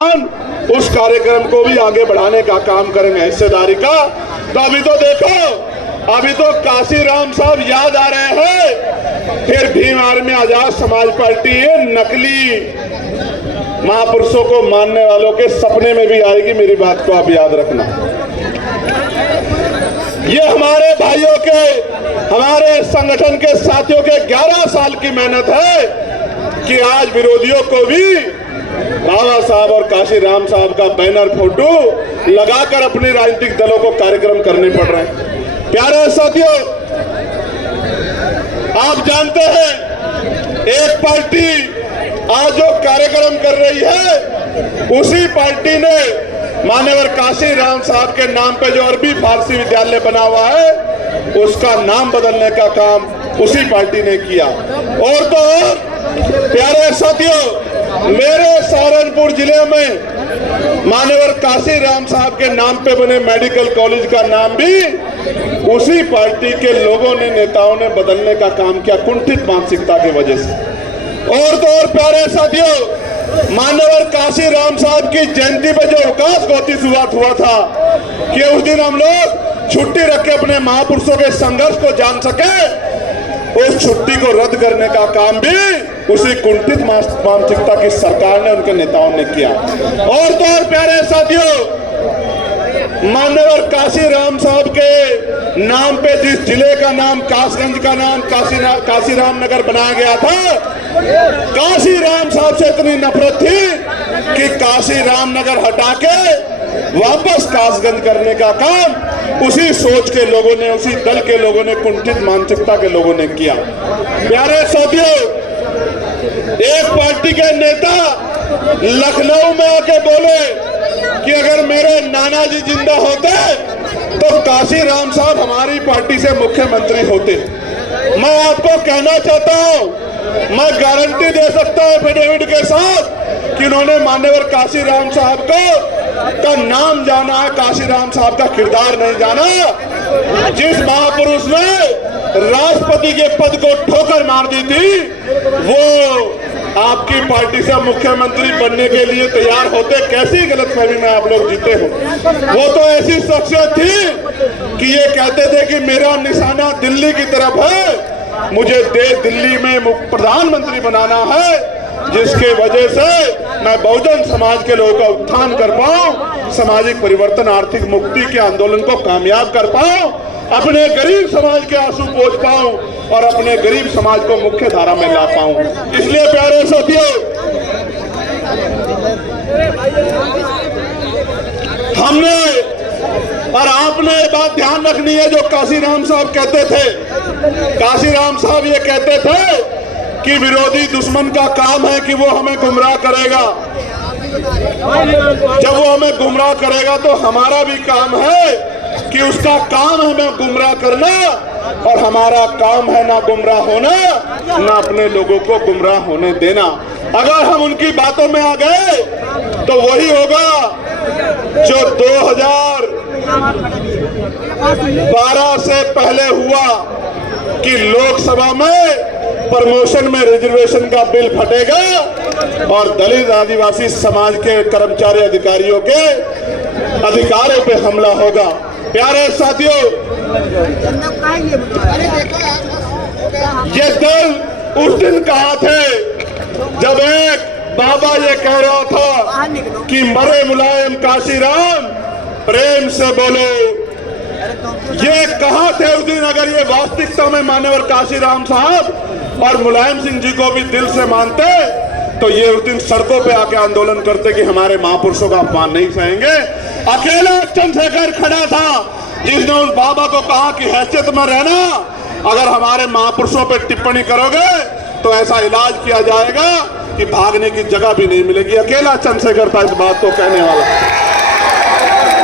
उस कार्यक्रम को भी आगे बढ़ाने का काम करेंगे, हिस्सेदारी का। तो अभी तो देखो, अभी तो काशीराम साहब याद आ रहे हैं, फिर भीम आर्मी आजाद समाज पार्टी ये नकली महापुरुषों को मानने वालों के सपने में भी आएगी। मेरी बात को आप याद रखना। ये हमारे भाइयों के, हमारे संगठन के साथियों के 11 साल की मेहनत है कि आज विरोधियों को भी बाबा साहब और काशीराम साहब का बैनर फोटो लगाकर अपने राजनीतिक दलों को कार्यक्रम करने पड़ रहे हैं। प्यारे साथियों, आप जानते हैं एक पार्टी आज जो कार्यक्रम कर रही है, उसी पार्टी ने मान्यवर काशीराम साहब के नाम पे जो अरबी फारसी विद्यालय बना हुआ है, उसका नाम बदलने का काम उसी पार्टी ने किया। और तो और प्यारे साथियों, मेरे सहारनपुर जिले में मान्यवर काशीराम साहब के नाम पे बने मेडिकल कॉलेज का नाम भी उसी पार्टी के लोगों ने, नेताओं ने बदलने का काम किया, कुंठित मानसिकता की वजह से। और तो और प्यारे साथियों, मान्यवर काशीराम साहब की जयंती पे जो अवकाश गोती शुरुआत हुआ था कि उस दिन हम लोग छुट्टी रख के अपने महापुरुषों के संघर्ष को जान सके, उस छुट्टी को रद्द करने का काम भी उसी कुंठित मानसिकता की सरकार ने, उनके नेताओं ने किया। और तो और प्यारे साथियों, मान्यवर काशीराम साहब के नाम पे जिस जिले का नाम, कासगंज का नाम काशीराम नगर बनाया गया था, काशीराम साहब से इतनी नफरत थी कि काशीराम नगर हटा के वापस कासगंज करने का काम उसी सोच के लोगों ने, उसी दल के लोगों ने, कुंठित मानसिकता के लोगों ने किया। प्यारे साथियों, एक पार्टी के नेता लखनऊ में आके बोले कि अगर मेरे नाना जी जिंदा होते तो काशीराम साहब हमारी पार्टी से मुख्यमंत्री होते। मैं आपको कहना चाहता हूं, मैं गारंटी दे सकता हूं एफिडेविट के साथ कि उन्होंने मान्यवर काशीराम साहब का नाम जाना है, काशीराम साहब का किरदार नहीं जाना। जिस महापुरुष ने राष्ट्रपति के पद को ठोकर मार दी थी, वो आपकी पार्टी से मुख्यमंत्री बनने के लिए तैयार होते, कैसी गलतफहमी में आप लोग जीते हो। वो तो ऐसी शख्सियत थी कि ये कहते थे कि मेरा निशाना दिल्ली की तरफ है, मुझे दिल्ली में प्रधानमंत्री बनाना है, जिसके वजह से मैं बहुजन समाज के लोगों का उत्थान कर पाऊं, सामाजिक परिवर्तन, आर्थिक मुक्ति के आंदोलन को कामयाब कर पाऊं, अपने गरीब समाज के आंसू पोंछ पाऊं और अपने गरीब समाज को मुख्य धारा में ला पाऊं। इसलिए प्यारे साथियों, हमने और आपने बात ध्यान रखनी है जो काशीराम साहब कहते थे। काशीराम साहब ये कहते थे कि विरोधी दुश्मन का काम है कि वो हमें गुमराह करेगा। जब वो हमें गुमराह करेगा तो हमारा भी काम है कि उसका काम है हमें गुमराह करना, और हमारा काम है ना गुमराह होना, ना अपने लोगों को गुमराह होने देना। अगर हम उनकी बातों में आ गए तो वही होगा जो 2012 से पहले हुआ कि लोकसभा में प्रमोशन में रिजर्वेशन का बिल फटेगा और दलित आदिवासी समाज के कर्मचारी अधिकारियों के अधिकारों पे हमला होगा। प्यारे साथियों, ये दल उस दिन कहा थे जब एक बाबा ये कह रहा था कि मरे मुलायम काशीराम प्रेम से बोलो। ये कहा थे उस दिन, अगर ये वास्तविकता में मान्यवर काशीराम साहब और मुलायम सिंह जी को भी दिल से मानते तो ये उस दिन सड़कों पे आके आंदोलन करते कि हमारे महापुरुषों का अपमान नहीं सहेंगे। अकेला चंद्रशेखर खड़ा था जिसने उस बाबा को कहा कि हैसियत में रहना, अगर हमारे महापुरुषों पे टिप्पणी करोगे तो ऐसा इलाज किया जाएगा कि भागने की जगह भी नहीं मिलेगी। अकेला चंद्रशेखर था इस बात को कहने वाला।